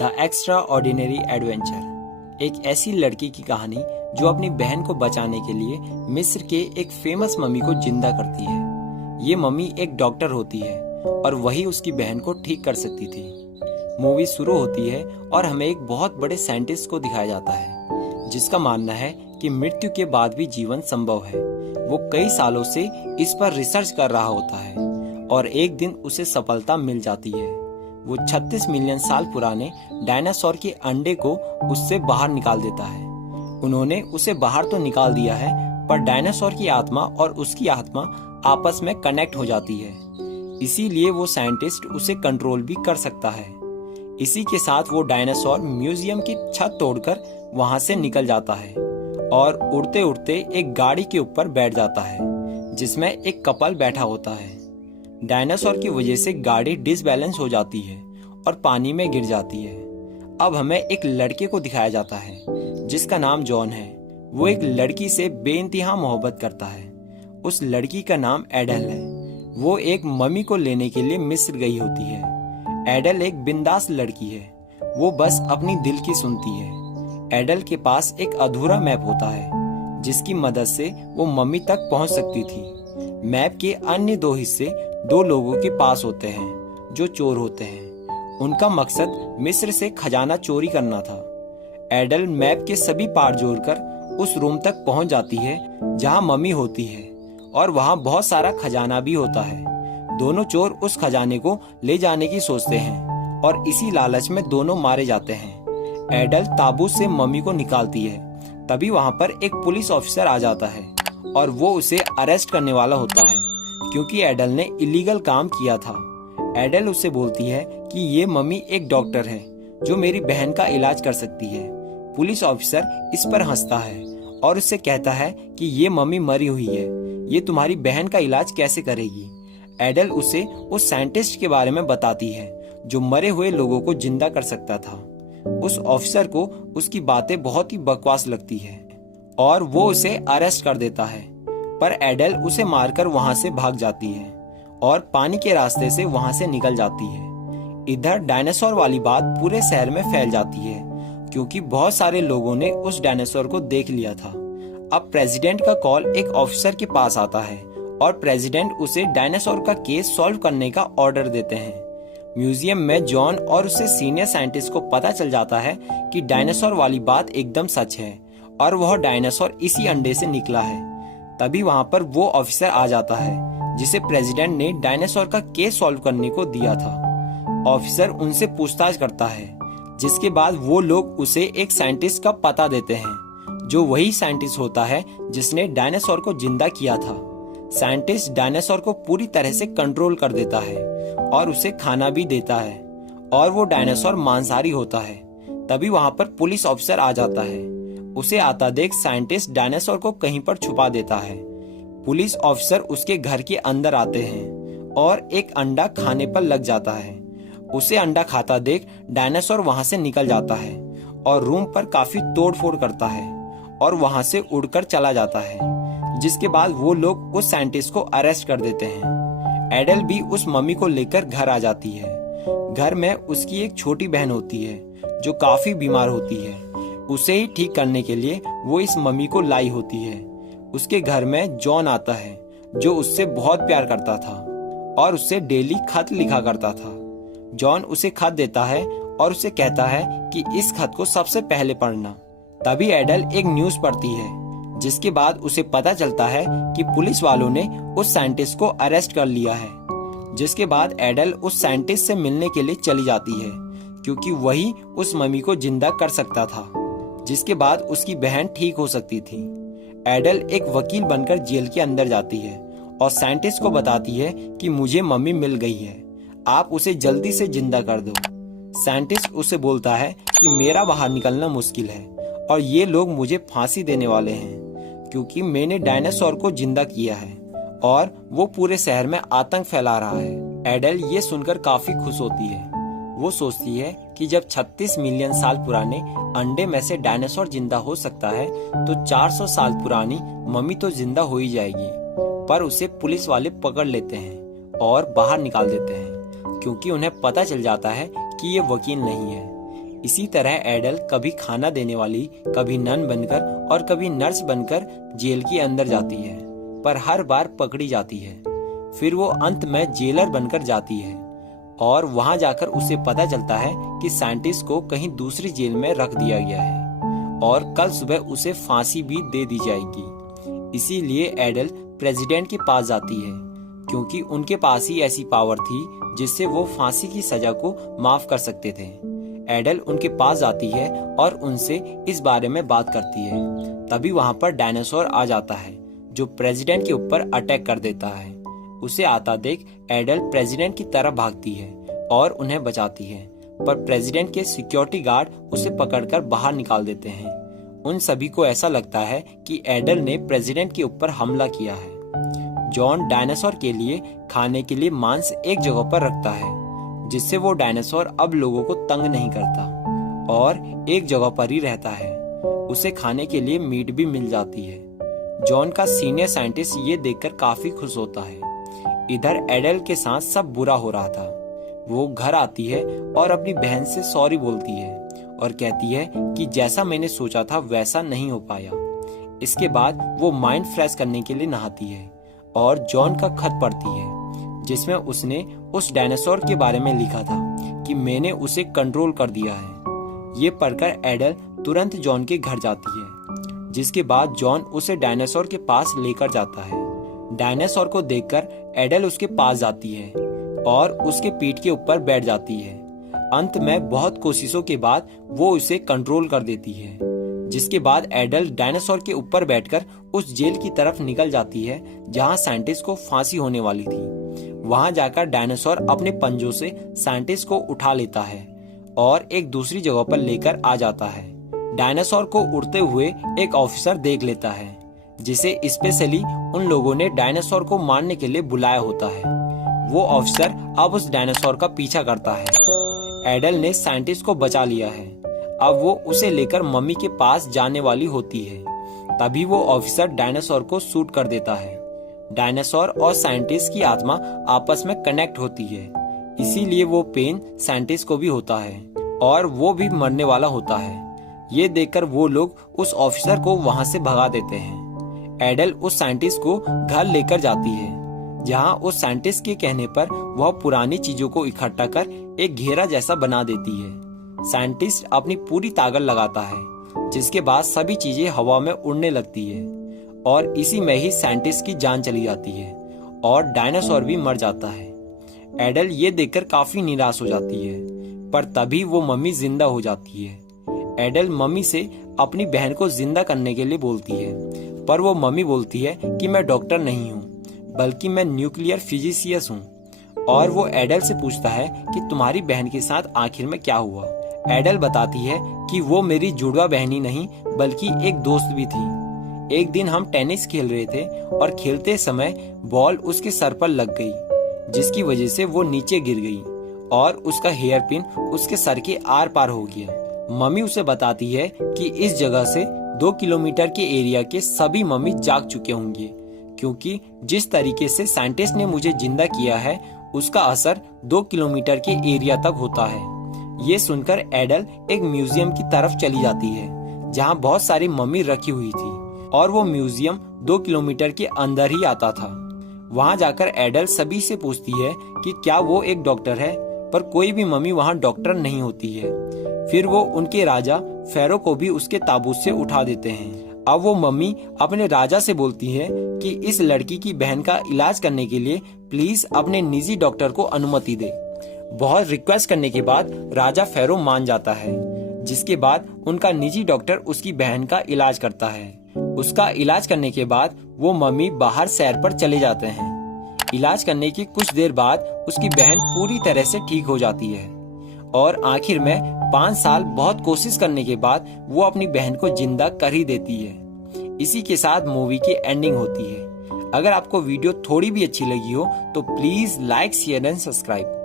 The extra ordinary adventure एक ऐसी लड़की की कहानी जो अपनी बहन को बचाने के लिए मिस्र के एक फेमस मम्मी को जिंदा करती है। ये मम्मी एक डॉक्टर होती है और वही उसकी बहन को ठीक कर सकती थी। मूवी शुरू होती है और हमें एक बहुत बड़े साइंटिस्ट को दिखाया जाता है जिसका मानना है कि मृत्यु के बाद भी जीवन संभव है। वो कई सालों से इस पर रिसर्च कर रहा होता है और एक दिन उसे सफलता मिल जाती है। वो 36 मिलियन साल पुराने डायनासोर के अंडे को उससे बाहर निकाल देता है। उन्होंने उसे बाहर तो निकाल दिया है, पर डायनासोर की आत्मा और उसकी आत्मा आपस में कनेक्ट हो जाती है। इसीलिए वो साइंटिस्ट उसे कंट्रोल भी कर सकता है। इसी के साथ वो डायनासोर म्यूजियम की छत तोड़कर वहां से निकल जाता है और उड़ते उड़ते एक गाड़ी के ऊपर बैठ जाता है जिसमें एक कपल बैठा होता है। डायनासोर की वजह से गाड़ी डिसबैलेंस हो जाती है और पानी में गिर जाती है। अब हमें एक लड़के को दिखाया जाता है जिसका नाम जॉन है। वो एक लड़की से बेइंतहा मोहब्बत करता है। उस लड़की का नाम एडल है। वो एक मम्मी को लेने के लिए मिस्र गई होती है। एडल एक बिंदास लड़की है। वो बस अपनी दिल की सुनती है। एडल के पास एक अधूरा मैप होता है जिसकी मदद से वो मम्मी तक पहुंच सकती थी। मैप के अन्य दो हिस्से दो लोगों के पास होते हैं जो चोर होते हैं। उनका मकसद मिस्र से खजाना चोरी करना था। एडल मैप के सभी पार्ट जोड़कर उस रूम तक पहुंच जाती है जहां मम्मी होती है और वहां बहुत सारा खजाना भी होता है। दोनों चोर उस खजाने को ले जाने की सोचते हैं और इसी लालच में दोनों मारे जाते हैं। एडल ताबूत से मम्मी को निकालती है। तभी वहां पर एक पुलिस ऑफिसर आ जाता है और वो उसे अरेस्ट करने वाला होता है क्योंकि एडल ने इलीगल काम किया था। एडल उससे बोलती है कि ये मम्मी एक डॉक्टर है जो मेरी बहन का इलाज कर सकती है। पुलिस ऑफिसर इस पर हंसता है और उससे कहता है कि ये मम्मी मरी हुई है, ये तुम्हारी बहन का इलाज कैसे करेगी। एडल उसे उस साइंटिस्ट के बारे में बताती है जो मरे हुए लोगों को जिंदा कर सकता था। उस ऑफिसर को उसकी बातें बहुत ही बकवास लगती है और वो उसे अरेस्ट कर देता है, पर एडल उसे मारकर वहां से भाग जाती है और पानी के रास्ते से वहां से निकल जाती है। इधर डायनासोर वाली बात पूरे शहर में फैल जाती है क्योंकि बहुत सारे लोगों ने उस डायनासोर को देख लिया था। अब प्रेसिडेंट का कॉल एक ऑफिसर के पास आता है और प्रेसिडेंट उसे डायनासोर का केस सॉल्व करने का ऑर्डर देते हैं। म्यूजियम में जॉन और उससे सीनियर साइंटिस्ट को पता चल जाता है कि डायनासोर वाली बात एकदम सच है और वह डायनासोर इसी अंडे से निकला है। तभी वहां पर वो ऑफिसर आ जाता है जिसे प्रेसिडेंट ने डायनासोर का केस सॉल्व करने को दिया था। ऑफिसर उनसे पूछताछ करता है जिसके बाद वो लोग उसे एक साइंटिस्ट का पता देते हैं जो वही साइंटिस्ट होता है जिसने डायनासोर को जिंदा किया था। साइंटिस्ट डायनासोर को पूरी तरह से कंट्रोल कर देता है और उसे खाना भी देता है और वो डायनासोर मांसाहारी होता है। तभी वहां पर पुलिस ऑफिसर आ जाता है। उसे आता देख साइंटिस्ट डायनासोर को कहीं पर छुपा देता है। पुलिस ऑफिसर उसके घर के अंदर आते हैं और एक अंडा खाने पर लग जाता है। उसे अंडा खाता देख डायनासोर वहां से निकल जाता है और रूम पर काफी तोड़फोड़ करता है और वहां से उड़कर चला जाता है, जिसके बाद वो लोग उस साइंटिस्ट को अरेस्ट कर देते हैं। एडल भी उस मम्मी को लेकर घर आ जाती है। घर में उसकी एक छोटी बहन होती है जो काफी बीमार होती है। उसे ही ठीक करने के लिए वो इस मम्मी को लाई होती है। उसके घर में जॉन आता है जो उससे बहुत प्यार करता था और उससे डेली खत लिखा करता था। जॉन उसे खत देता है और उसे कहता है कि इस खत को सबसे पहले पढ़ना। तभी एडल एक न्यूज पढ़ती है जिसके बाद उसे पता चलता है कि पुलिस वालों ने उस साइंटिस्ट को अरेस्ट कर लिया है। जिसके बाद एडल उस साइंटिस्ट से मिलने के लिए चली जाती है क्योंकि वही उस मम्मी को जिंदा कर सकता था, जिसके बाद उसकी बहन ठीक हो सकती थी। एडल एक वकील बनकर जेल के अंदर जाती है और साइंटिस्ट को बताती है कि मुझे मम्मी मिल गई है, आप उसे जल्दी से जिंदा कर दो। साइंटिस्ट उसे बोलता है कि मेरा बाहर निकलना मुश्किल है और ये लोग मुझे फांसी देने वाले हैं क्योंकि मैंने डायनासोर को जिंदा किया है और वो पूरे शहर में आतंक फैला रहा है। एडल ये सुनकर काफी खुश होती है। वो सोचती है कि जब 36 मिलियन साल पुराने अंडे में से डायनासोर जिंदा हो सकता है तो 400 साल पुरानी मम्मी तो जिंदा हो ही जाएगी। पर उसे पुलिस वाले पकड़ लेते हैं और बाहर निकाल देते हैं क्योंकि उन्हें पता चल जाता है कि ये वकील नहीं है। इसी तरह एडल कभी खाना देने वाली, कभी नन बनकर और कभी नर्स बनकर जेल के अंदर जाती है, पर हर बार पकड़ी जाती है। फिर वो अंत में जेलर बनकर जाती है और वहां जाकर उसे पता चलता है कि साइंटिस्ट को कहीं दूसरी जेल में रख दिया गया है और कल सुबह उसे फांसी भी दे दी जाएगी। इसीलिए एडल प्रेसिडेंट के पास जाती है, क्योंकि उनके पास ही ऐसी पावर थी जिससे वो फांसी की सजा को माफ कर सकते थे। एडल उनके पास जाती है और उनसे इस बारे में बात करती है। तभी वहां पर डायनासोर आ जाता है जो प्रेसिडेंट के ऊपर अटैक कर देता है। उसे आता देख एडल प्रेसिडेंट की तरफ भागती है और उन्हें बचाती है, पर प्रेसिडेंट के सिक्योरिटी गार्ड उसे पकड़कर बाहर निकाल देते हैं। उन सभी को ऐसा लगता है कि एडल ने प्रेसिडेंट के ऊपर हमला किया है। जॉन डायनासोर के लिए खाने के लिए मांस एक जगह पर रखता है, जिससे वो डायनासोर अब लोगों को तंग नहीं करता और एक जगह पर ही रहता है। उसे खाने के लिए मीट भी मिल जाती है। जॉन का सीनियर साइंटिस्ट ये देखकर काफी खुश होता है। इधर एडल के साथ सब बुरा हो रहा था। वो घर आती है और अपनी बहन से सॉरी बोलती है और कहती है कि जैसा मैंने सोचा था वैसा नहीं हो पाया। इसके बाद वो माइंड फ्रेश करने के लिए नहाती है और जॉन का खत पढ़ती है, जिसमें उसने उस डायनासोर के बारे में लिखा था कि मैंने उसे कंट्रोल कर दिया है। ये पढ़कर एडल तुरंत जॉन के घर जाती है, जिसके बाद जॉन उसे डायनासोर के पास लेकर जाता है। डायनासोर को देखकर एडल उसके पास जाती है और उसके पीठ के ऊपर बैठ जाती है। अंत में बहुत कोशिशों के बाद वो उसे कंट्रोल कर देती है, जिसके बाद एडल डायनासोर के ऊपर बैठकर उस जेल की तरफ निकल जाती है जहां साइंटिस्ट को फांसी होने वाली थी। वहां जाकर डायनासोर अपने पंजों से साइंटिस्ट को उठा लेता है और एक दूसरी जगह पर लेकर आ जाता है। डायनासोर को उड़ते हुए एक ऑफिसर देख लेता है, जिसे स्पेशली उन लोगों ने डायनासोर को मारने के लिए बुलाया होता है। वो ऑफिसर अब उस डायनासोर का पीछा करता है। एडल ने साइंटिस्ट को बचा लिया है। अब वो उसे लेकर मम्मी के पास जाने वाली होती है। तभी वो ऑफिसर डायनासोर को शूट कर देता है। डायनासोर और साइंटिस्ट की आत्मा आपस में कनेक्ट होती है, इसीलिए वो पेन साइंटिस्ट को भी होता है और वो भी मरने वाला होता है। ये देखकर वो लोग उस ऑफिसर को वहां से भगा देते हैं। एडल उस साइंटिस्ट को घर लेकर जाती है, जहां उस साइंटिस्ट के कहने पर वह पुरानी चीजों को इकट्ठा कर एक घेरा जैसा बना देती है। साइंटिस्ट अपनी पूरी ताकत लगाता है, जिसके बाद सभी चीजें हवा में उड़ने लगती है और इसी में ही साइंटिस्ट की जान चली जाती है और डायनासोर भी मर जाता है। एडल ये देखकर काफी निराश हो जाती है, पर तभी वो मम्मी जिंदा हो जाती है। एडल मम्मी से अपनी बहन को जिंदा करने के लिए बोलती है, पर वो मम्मी बोलती है कि मैं डॉक्टर नहीं हूँ, बल्कि मैं न्यूक्लियर फिजिसिस्ट हूँ। और वो एडल से पूछता है कि तुम्हारी बहन के साथ आखिर में क्या हुआ। एडल बताती है कि वो मेरी जुड़वा बहन ही नहीं बल्कि एक दोस्त भी थी। एक दिन हम टेनिस खेल रहे थे और खेलते समय बॉल उसके सर पर लग गई, जिसकी वजह से वो नीचे गिर गई और उसका हेयर पिन उसके सर के आर पार हो गया। मम्मी उसे बताती है कि इस जगह से 2 किलोमीटर के एरिया के सभी मम्मी जाग चुके होंगे, क्योंकि जिस तरीके से साइंटिस्ट ने मुझे जिंदा किया है उसका असर 2 किलोमीटर के एरिया तक होता है। ये सुनकर एडल एक म्यूजियम की तरफ चली जाती है, जहाँ बहुत सारी मम्मी रखी हुई थी और वो म्यूजियम 2 किलोमीटर के अंदर ही आता था। वहाँ जाकर एडल सभी से पूछती है कि क्या वो एक डॉक्टर है, पर कोई भी मम्मी वहाँ डॉक्टर नहीं होती है। फिर वो उनके राजा फेरो को भी उसके ताबूत से उठा देते हैं। अब वो मम्मी अपने राजा से बोलती है कि इस लड़की की बहन का इलाज करने के लिए प्लीज अपने निजी डॉक्टर को अनुमति दे। बहुत रिक्वेस्ट करने के बाद राजा फेरो मान जाता है, जिसके बाद उनका निजी डॉक्टर उसकी बहन का इलाज करता है। उसका इलाज करने के बाद वो मम्मी बाहर सैर पर चले जाते हैं। इलाज करने की कुछ देर बाद उसकी बहन पूरी तरह से ठीक हो जाती है और आखिर में 5 साल बहुत कोशिश करने के बाद वो अपनी बहन को जिंदा कर ही देती है। इसी के साथ मूवी की एंडिंग होती है। अगर आपको वीडियो थोड़ी भी अच्छी लगी हो तो please like, share and subscribe.